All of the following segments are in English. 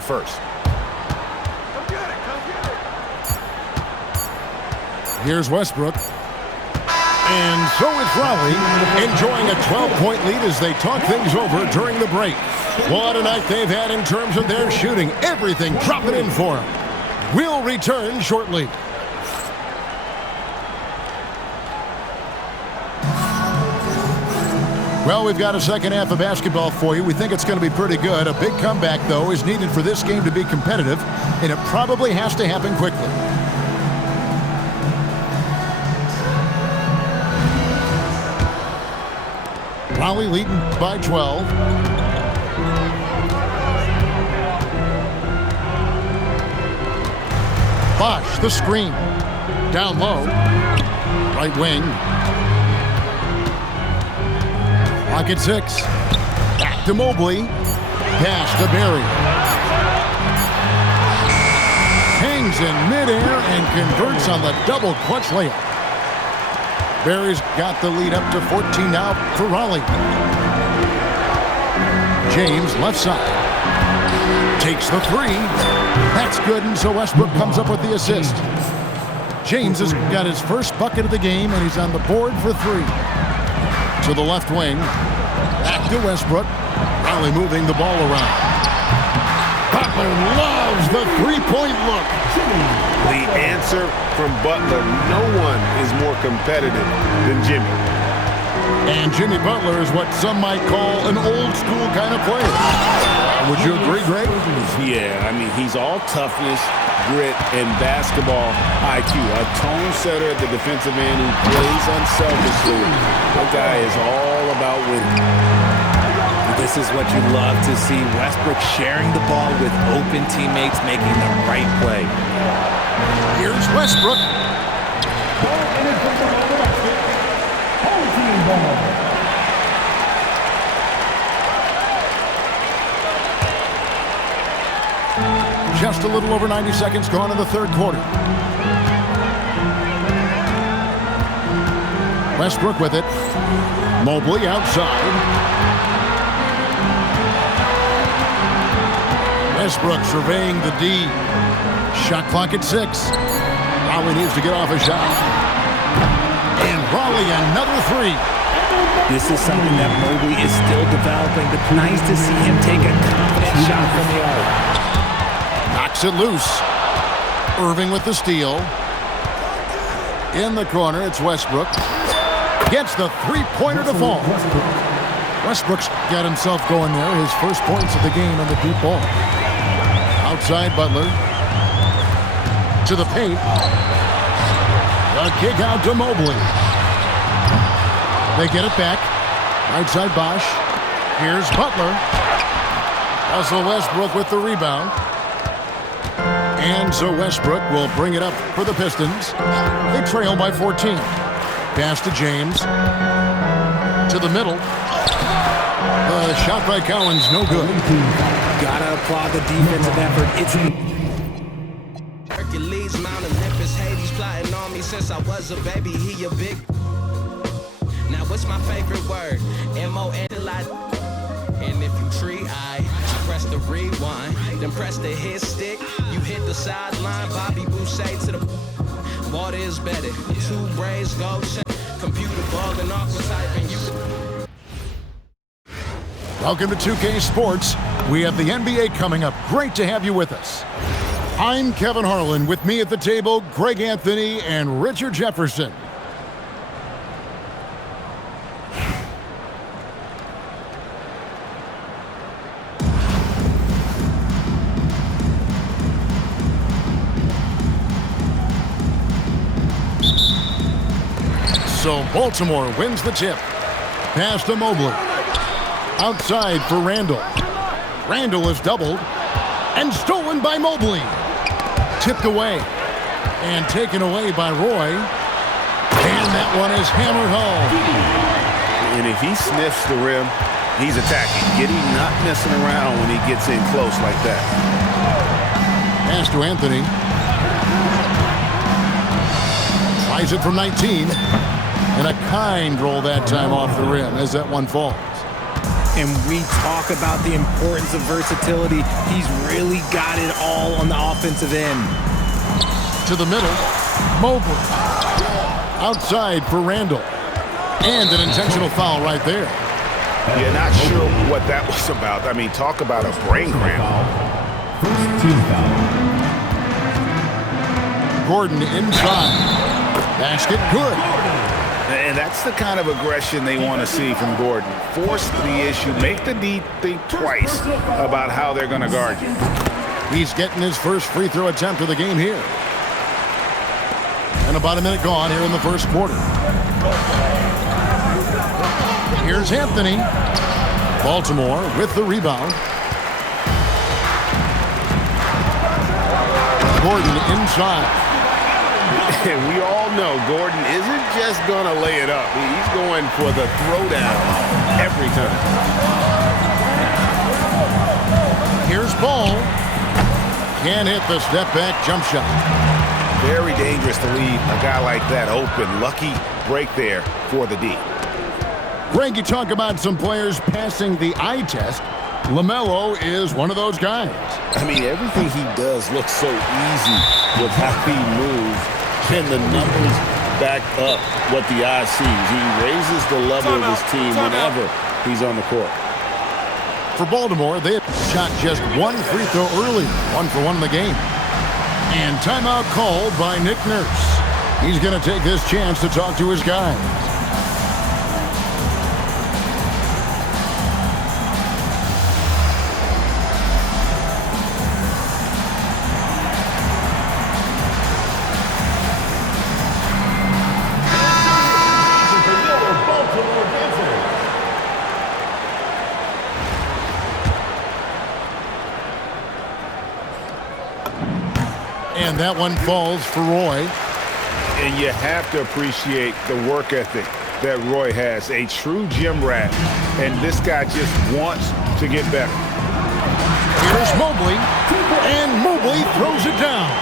first. Here's Westbrook. And so it's Raleigh enjoying a 12-point lead as they talk things over during the break. What a night they've had in terms of their shooting. Everything dropping in for them. We'll return shortly. Well, we've got a second half of basketball for you. We think it's going to be pretty good. A big comeback, though, is needed for this game to be competitive, and it probably has to happen quickly. Raleigh leading by 12. Bosch, the screen. Down low. Right wing. Clock at 6. Back to Mobley. Pass to Berry. Hangs in midair and converts on the double clutch layup. Berry's got the lead up to 14 now for Raleigh. James left side. Takes the three. That's good, and so Westbrook comes up with the assist. James has got his first bucket of the game, and he's on the board for 3. To the left wing. Back to Westbrook. Raleigh moving the ball around. Butler loves the three-point look. The answer from Butler, no one is more competitive than Jimmy. And Jimmy Butler is what some might call an old-school kind of player. Would you agree, Greg? Yeah, I mean, he's all toughness, grit, and basketball IQ. A tone setter at the defensive end who plays unselfishly. That guy is all about winning. This is what you love to see. Westbrook sharing the ball with open teammates, making the right play. Here's Westbrook. Just a little over 90 seconds gone in the third quarter. Westbrook with it. Mobley outside. Westbrook surveying the D. Shot clock at 6. Raleigh needs to get off a shot. And Raleigh another 3. This is something that Mobley is still developing, but nice to see him take a confident shot from the arc. Knocks it loose. Irving with the steal. In the corner, it's Westbrook. Gets the three-pointer to fall. Westbrook's got himself going there. His first points of the game on the deep ball. Outside Butler. To the paint. The kick out to Mobley. They get it back. Right side Bosch. Here's Butler. Russell Westbrook with the rebound. And so Westbrook will bring it up for the Pistons. They trail by 14. Pass to James. To the middle. The shot by Collins, no good. Gotta applaud the defensive effort. It's Hercules, Mount Olympus, Hades plotting on me since I was a baby. He a big. Now what's my favorite word? M-O-N. And if you treat I press the rewind, then press the hit stick. You hit the sideline. Bobby Boucher to the. Water is better. 2 braids, go check. Computer bug and aqua typing. You. Welcome to 2K Sports. We have the NBA coming up. Great to have you with us. I'm Kevin Harlan. With me at the table, Greg Anthony and Richard Jefferson. So Baltimore wins the tip. Pass to Mobley. Outside for Randall. Randall is doubled and stolen by Mobley. Tipped away and taken away by Roy. And that one is hammered home. And if he sniffs the rim, he's attacking. Not messing around when he gets in close like that. Pass to Anthony. Tries it from 19. And a kind roll that time off the rim as that one falls. And we talk about the importance of versatility. He's really got it all on the offensive end. To the middle, Mobley. Outside for Randall. And an intentional foul right there. You're not sure what that was about. I mean, talk about a brain cramp. First team foul. Gordon inside. Basket good. And that's the kind of aggression they want to see from Gordon. Force the issue. Make the D think twice about how they're going to guard you. He's getting his first free throw attempt of the game here. And about a minute gone here in the first quarter. Here's Anthony. Baltimore with the rebound. Gordon inside. And we all know Gordon isn't just going to lay it up. He's going for the throwdown every time. Here's Ball. Can't hit the step-back jump shot. Very dangerous to leave a guy like that open. Lucky break there for the D. Greg, you talk about some players passing the eye test. LaMelo is one of those guys. I mean, everything he does looks so easy with how he moves. And the numbers back up what the eye sees. He raises the level of his team whenever he's on the court. For Baltimore, they shot just one free throw early. 1 for 1 in the game. And timeout called by Nick Nurse. He's going to take this chance to talk to his guys. And that one falls for Roy. And you have to appreciate the work ethic that Roy has. A true gym rat. And this guy just wants to get better. Here's Mobley. And Mobley throws it down.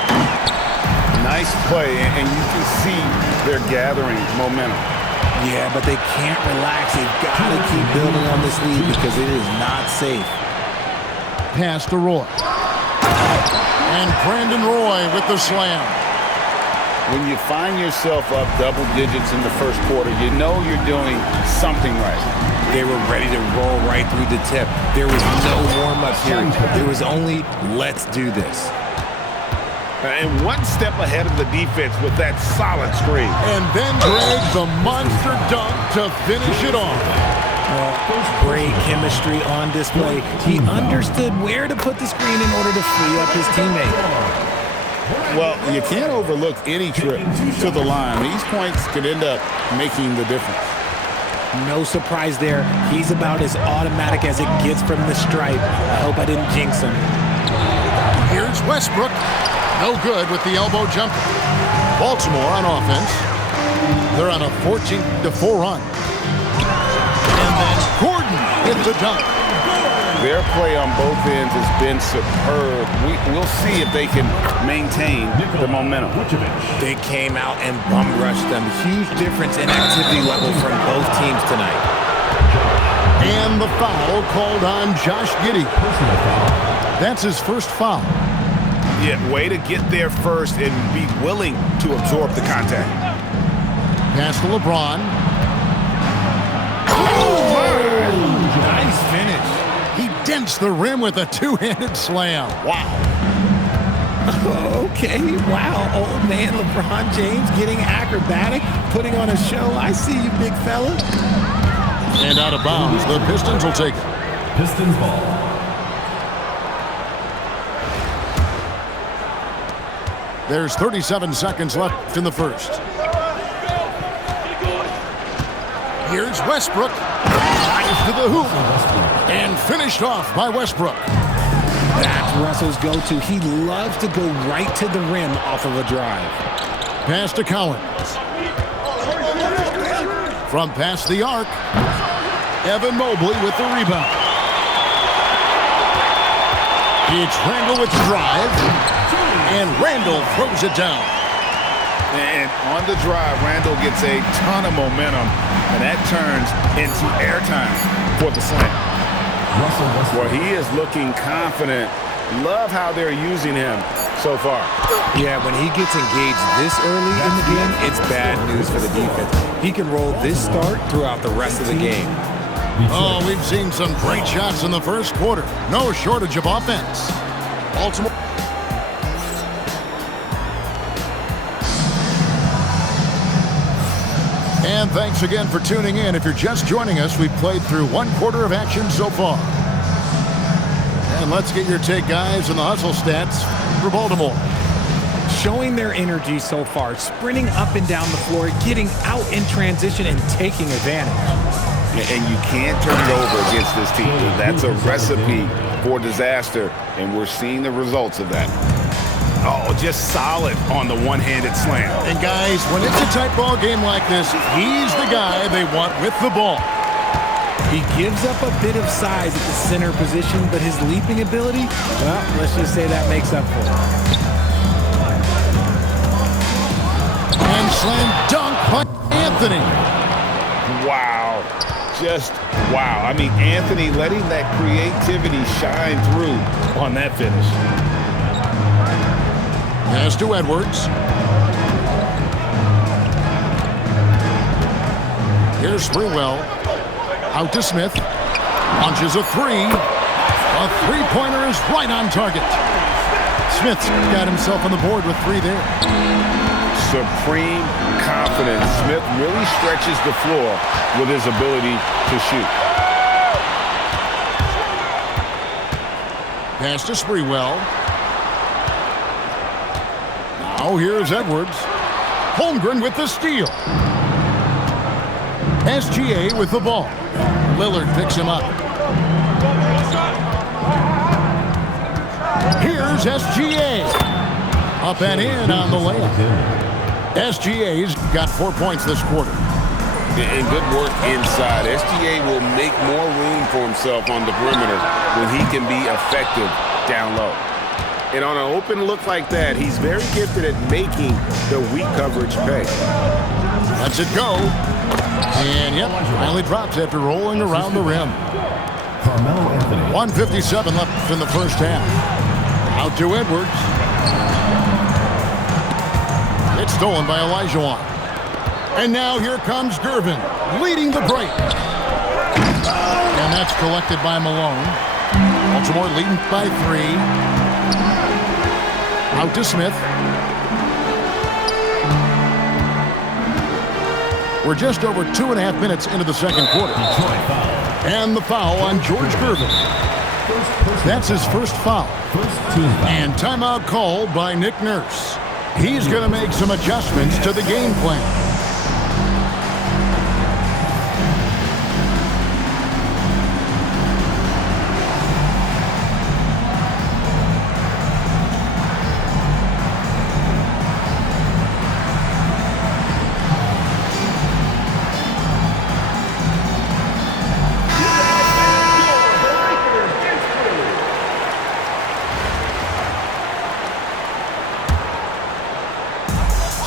Nice play. And you can see they're gathering momentum. Yeah, but they can't relax. They've got to keep building on this lead because it is not safe. Pass to Roy. And Brandon Roy with the slam. When you find yourself up double digits in the first quarter, you know you're doing something right. They were ready to roll right through the tip. There was no warm-up period. There was only, let's do this. And one step ahead of the defense with that solid screen. And then Greg, the monster dunk to finish it off. Great chemistry on display. He understood where to put the screen in order to free up his teammate. Well, you can't overlook any trip to the line. These points could end up making the difference. No surprise there. He's about as automatic as it gets from the stripe. I hope I didn't jinx him. Here's Westbrook. No good with the elbow jumper. Baltimore on offense. They're on a 14-4 run. And then Gordon hits a dunk. Their play on both ends has been superb. We'll see if they can maintain the momentum. They came out and bum rushed them. Huge difference in activity level from both teams tonight. And the foul called on Josh Giddey. That's his first foul. Yeah, way to get there first and be willing to absorb the contact. Pass to LeBron. Nice finish. He dents the rim with a two-handed slam. Wow. Okay, wow. Old man LeBron James getting acrobatic, putting on a show. I see you, big fella. And out of bounds. The Pistons will take it. Pistons ball. There's 37 seconds left in the first. Here's Westbrook. Drives to the hoop. And finished off by Westbrook. That's Russell's go-to. He loves to go right to the rim off of a drive. Pass to Collins. From past the arc, Evan Mobley with the rebound. It's Randall with the drive. And Randall throws it down. And on the drive, Randall gets a ton of momentum, and that turns into airtime for the slam. Russell Westbrook. Well, he is looking confident. Love how they're using him so far. Yeah, when he gets engaged this early in the game, it's bad news for the defense. He can roll this start throughout the rest of the game. Oh, we've seen some great shots in the first quarter. No shortage of offense. Baltimore. And thanks again for tuning in. If you're just joining us, we've played through one quarter of action so far. And let's get your take, guys, on the hustle stats for Baltimore. Showing their energy so far, sprinting up and down the floor, getting out in transition and taking advantage. And you can't turn it over against this team. That's a recipe for disaster, and we're seeing the results of that. Oh, just solid on the one-handed slam. And guys, when it's a tight ball game like this, he's the guy they want with the ball. He gives up a bit of size at the center position, but his leaping ability, well, let's just say that makes up for it. And slam dunk by Anthony. Wow. Just wow. I mean, Anthony letting that creativity shine through on that finish. Pass to Edwards. Here's Sprewell. Out to Smith. Launches a three. A three-pointer is right on target. Smith's got himself on the board with three there. Supreme confidence. Smith really stretches the floor with his ability to shoot. Pass to Sprewell. Now here's Edwards. Holmgren with the steal. SGA with the ball. Lillard picks him up. Here's SGA. Up and in on the layup. SGA's got 4 points this quarter. And good work inside. SGA will make more room for himself on the perimeter when he can be effective down low. And on an open look like that, he's very gifted at making the weak coverage pay. Lets it go. And yep, finally drops after rolling around the rim. Carmelo Anthony. 1:57 left in the first half. Out to Edwards. It's stolen by Olajuwon. And now here comes Gervin, leading the break. And that's collected by Malone. Baltimore leading by 3. Out to Smith. We're just over 2.5 minutes into the second quarter. And the foul on George Gervin. That's his first foul. And timeout called by Nick Nurse. He's going to make some adjustments to the game plan.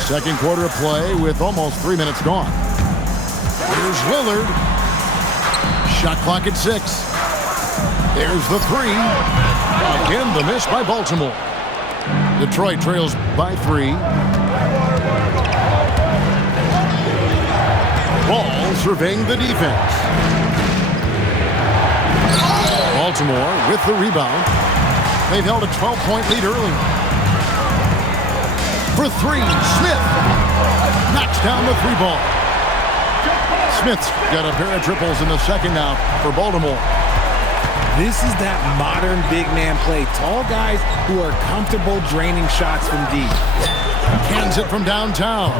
Second quarter of play with almost 3 minutes gone. Here's Lillard. Shot clock at 6. There's the three. Again, the miss by Baltimore. Detroit trails by 3. Ball surveying the defense. Baltimore with the rebound. They've held a 12-point lead early. For 3, Smith knocks down the 3 ball. Smith's got a pair of triples in the second now for Baltimore. This is that modern big man play. Tall guys who are comfortable draining shots from deep. Cans it from downtown.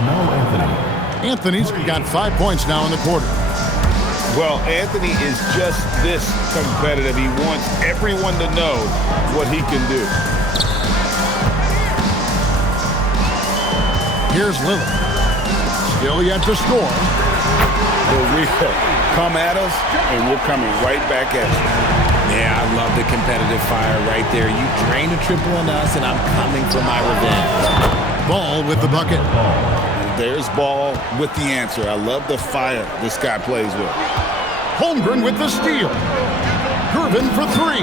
Anthony's got 5 points now in the quarter. Well, Anthony is just this competitive. He wants everyone to know what he can do. Here's Lillard. Still yet to score. But we come at us, and we're coming right back at you. Yeah, I love the competitive fire right there. You drain a triple on us, and I'm coming for my revenge. Ball with the bucket. There's Ball with the answer. I love the fire this guy plays with. Holmgren with the steal. Irvin for three.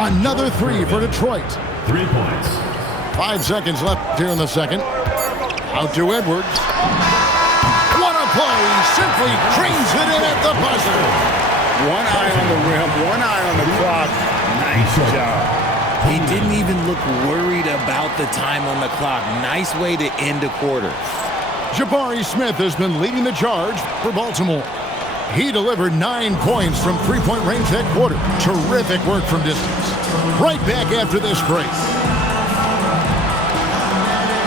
Another three for Detroit. 3 points. 5 seconds left here in the second. Out to Edwards. What a play! Simply cranes it in at the buzzer. One eye on the rim, one eye on the clock. Nice job. He didn't even look worried about the time on the clock. Nice way to end a quarter. Jabari Smith has been leading the charge for Baltimore. He delivered 9 points from three-point range that quarter. Terrific work from distance. Right back after this break.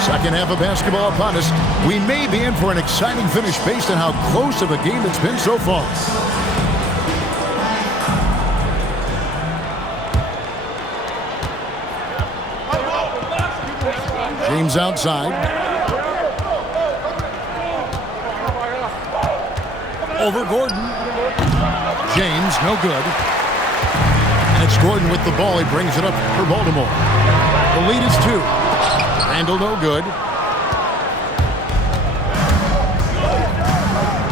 Second half of basketball upon us. We may be in for an exciting finish based on how close of a game it's been so far. James outside. Over Gordon. James, no good. And it's Gordon with the ball. He brings it up for Baltimore. The lead is 2. Randall, no good.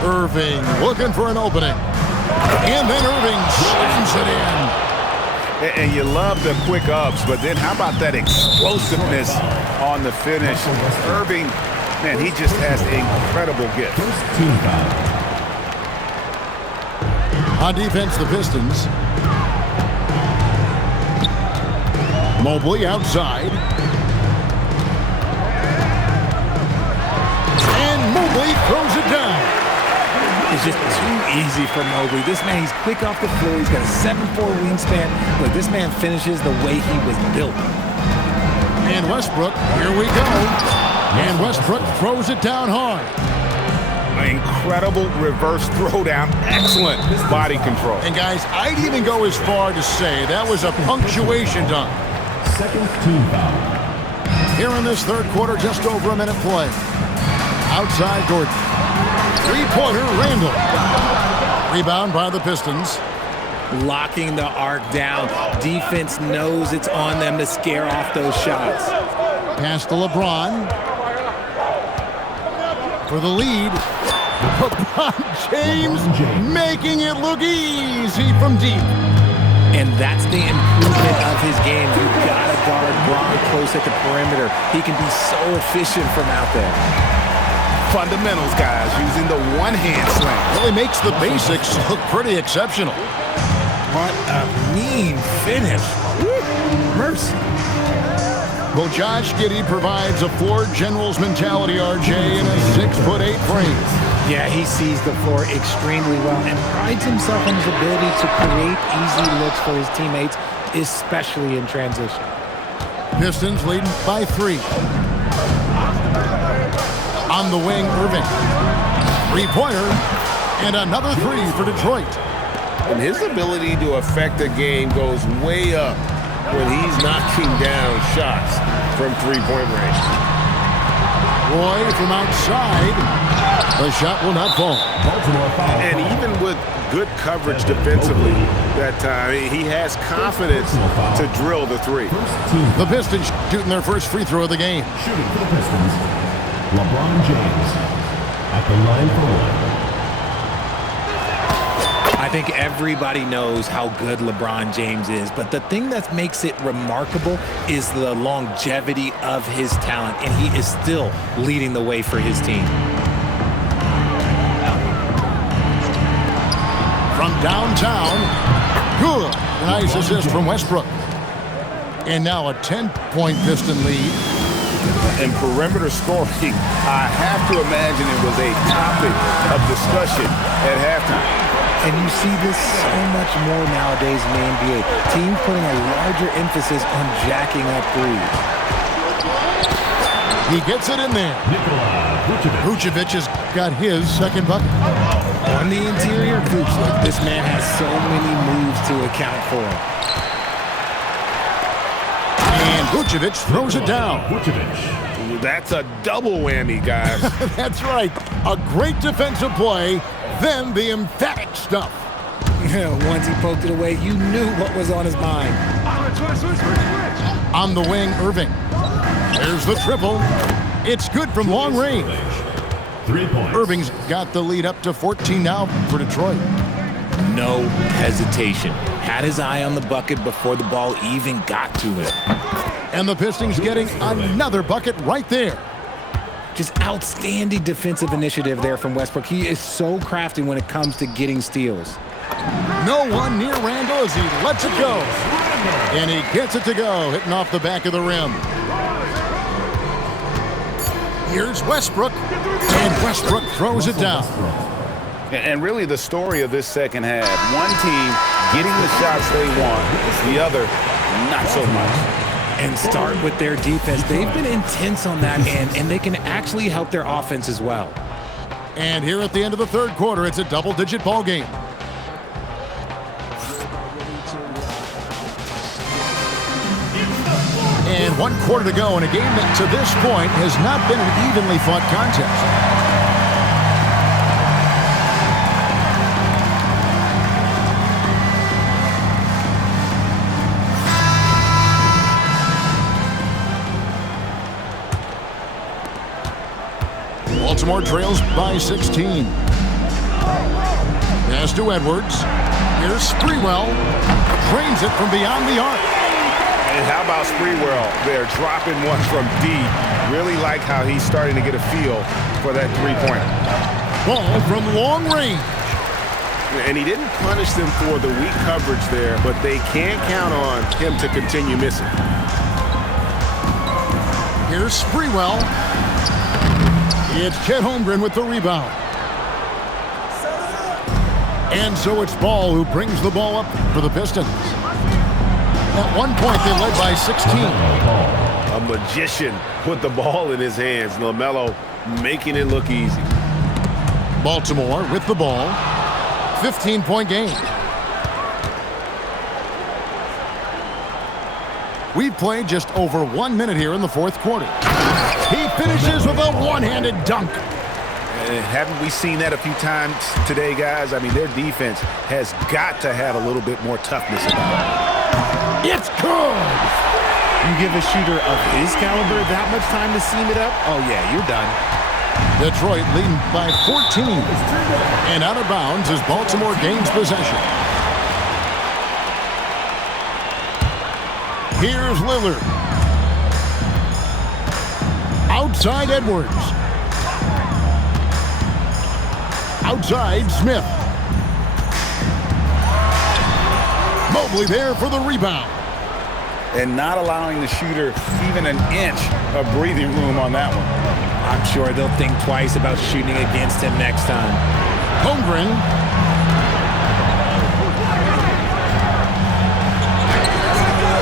Irving looking for an opening. And then Irving slams it in. And you love the quick ups, but then how about that explosiveness on the finish? Irving, man, he just has incredible gift. Team foul. On defense, the Pistons. Mobley outside. And Mobley throws it down. It's just too easy for Mobley. This man, he's quick off the floor. He's got a 7'4" wingspan. But this man finishes the way he was built. And Westbrook, here we go. And Westbrook throws it down hard. Incredible reverse throwdown. Excellent body control. And guys, I'd even go as far to say that was a punctuation dunk. Second team foul. Here in this third quarter, just over a minute play. Outside Gordon. Three-pointer, Randall. Rebound by the Pistons. Locking the arc down. Defense knows it's on them to scare off those shots. Pass to LeBron. For the lead. LeBron James making it look easy from deep. And that's the improvement of his game. You've got to guard Bron close at the perimeter. He can be so efficient from out there. Fundamentals, guys, using the one-hand slam. Really makes the basics look pretty exceptional. What a mean finish. Woo. Mercy. Well, Josh Giddey provides a floor general's mentality, RJ, in a 6'8" frame. Yeah, he sees the floor extremely well and prides himself on his ability to create easy looks for his teammates, especially in transition. Pistons leading by 3. On the wing, Irving. Three-pointer, and another 3 for Detroit. And his ability to affect the game goes way up when he's knocking down shots from three-point range. Roy from outside. The shot will not fall. And even with good coverage defensively that time, he has confidence to drill the three. The Pistons shooting their first free throw of the game. Shooting for the Pistons, LeBron James at the line for 1. I think everybody knows how good LeBron James is, but the thing that makes it remarkable is the longevity of his talent, and he is still leading the way for his team. From downtown, good. Nice assist from Westbrook. And now a 10-point Piston lead. And perimeter scoring, I have to imagine it was a topic of discussion at halftime. And you see this so much more nowadays in the NBA. Teams putting a larger emphasis on jacking up threes. He gets it in there. Nikola Vucevic. Vucevic has got his second bucket. On the interior, Vucevic, this man has so many moves to account for. And Vucevic throws it down. Vucevic. That's a double whammy, guys. That's right. A great defensive play, then the emphatic stuff. Once he poked it away, you knew what was on his mind. On the wing, Irving. There's the triple. It's good from long range. 3 points. Irving's got the lead up to 14 now for Detroit. No hesitation. Had his eye on the bucket before the ball even got to him. And the Pistons getting another bucket right there. Just outstanding defensive initiative there from Westbrook. He is so crafty when it comes to getting steals. No one near Randall as he lets it go. And he gets it to go, hitting off the back of the rim. Here's Westbrook, and Westbrook throws it down. And really the story of this second half, one team getting the shots they want, the other not so much. And start with their defense. They've been intense on that end, and they can actually help their offense as well. And here at the end of the third quarter, it's a double-digit ball game. And 1 quarter to go in a game that to this point has not been an evenly fought contest. Baltimore trails by 16. Pass to Edwards. Here's Sprewell. Drains it from beyond the arc. And how about Sprewell? They're dropping one from deep. Really like how he's starting to get a feel for that three-pointer. Ball from long range. And he didn't punish them for the weak coverage there, but they can't count on him to continue missing. Here's Sprewell. It's Chet Holmgren with the rebound. And so it's Ball who brings the ball up for the Pistons. At one point, they led by 16. A magician put the ball in his hands. LaMelo making it look easy. Baltimore with the ball. 15-point game. We've played just over 1 minute here in the fourth quarter. He finishes with a one-handed dunk. Haven't we seen that a few times today, guys? I mean, their defense has got to have a little bit more toughness about it. It's good. You give a shooter of his caliber that much time to seam it up? Oh, yeah, you're done. Detroit leading by 14. And out of bounds as Baltimore gains possession. Here's Lillard. Outside Edwards. Outside Smith. Mobley there for the rebound. And not allowing the shooter even an inch of breathing room on that one. I'm sure they'll think twice about shooting against him next time. Holmgren.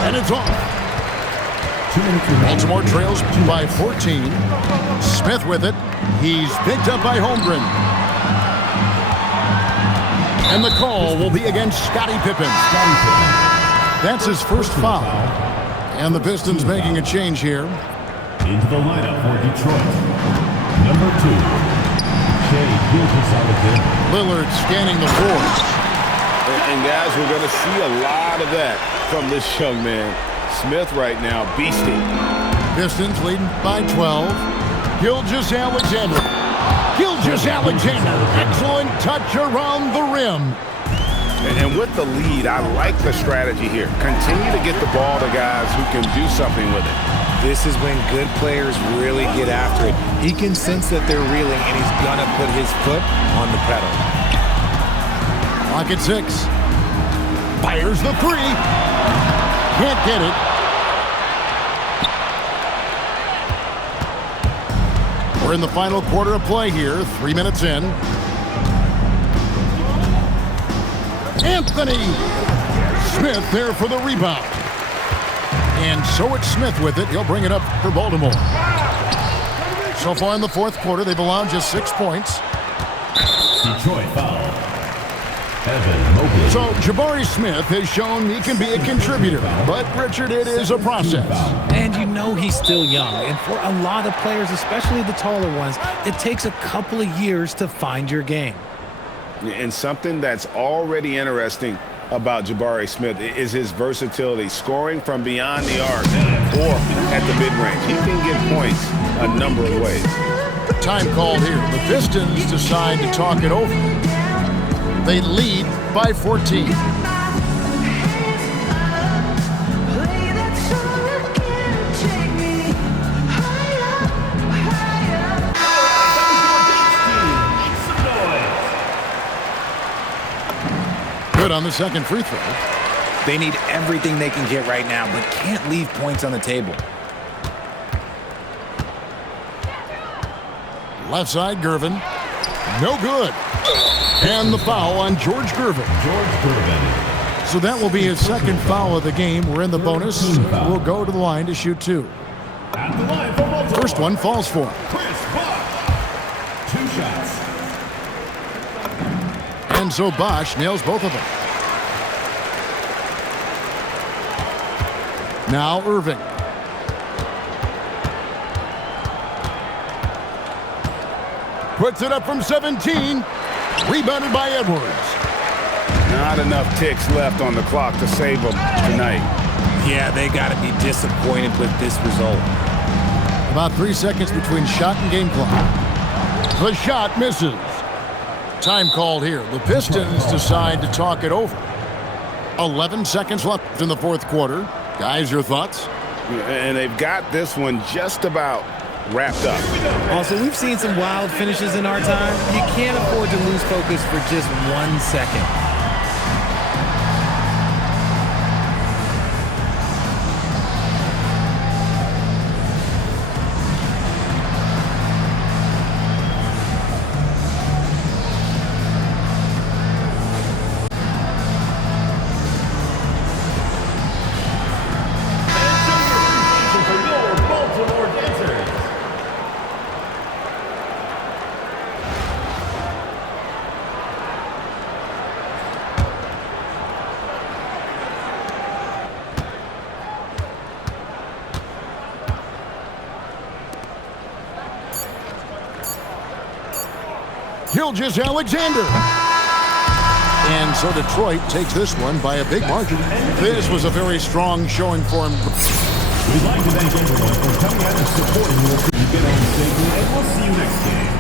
And it's off. Baltimore trails by 14. Smith with it. He's picked up by Holmgren. And the call will be against Scottie Pippen. That's his first foul. And the Pistons making a change here. Into the lineup for Detroit. Number 2, Shai Gilgeous-Alexander. Lillard scanning the floor. And guys, we're going to see a lot of that from this young man. Smith right now, beasting. Pistons leading by 12. Gilgeous-Alexander. Gilgeous-Alexander. Excellent touch around the rim. And with the lead, I like the strategy here. Continue to get the ball to guys who can do something with it. This is when good players really get after it. He can sense that they're reeling, and he's going to put his foot on the pedal. Clock at 6. Fires the three. Can't get it. We're in the final quarter of play here. 3 minutes in. Anthony Smith there for the rebound. And so it's Smith with it. He'll bring it up for Baltimore. So far in the fourth quarter, they've allowed just 6 points. Detroit foul. Evan Mobley. So Jabari Smith has shown he can be a contributor. But, Richard, it is a process. And you know he's still young. And for a lot of players, especially the taller ones, it takes a couple of years to find your game. And something that's already interesting about Jabari Smith is his versatility, scoring from beyond the arc or at the mid-range. He can get points a number of ways. Time called here. The Pistons decide to talk it over. They lead by 14. Good on the second free throw. They need everything they can get right now, but can't leave points on the table. Left side, Gervin. No good. And the foul on George Gervin. George Gervin. So that will be his second foul of the game. We're in the bonus. We'll go to the line to shoot 2. At the line for Baltimore. First one falls for him. Chris Bosh. 2 shots. And so Bosh nails both of them. Now Irving. Puts it up from 17. Rebounded by Edwards. Not enough ticks left on the clock to save them tonight. Yeah, they got to be disappointed with this result. About 3 seconds between shot and game clock. The shot misses. Time called here. The Pistons decide to talk it over. 11 seconds left in the fourth quarter. Guys, your thoughts? And they've got this one just about wrapped up. Also, we've seen some wild finishes in our time. You can't afford to lose focus for just 1 second. Gilgeous-Alexander. And so Detroit takes this one by a big margin. This was a very strong showing for him. We'd like to thank everyone for coming out and supporting your team. Get home safely, and we'll see you next game.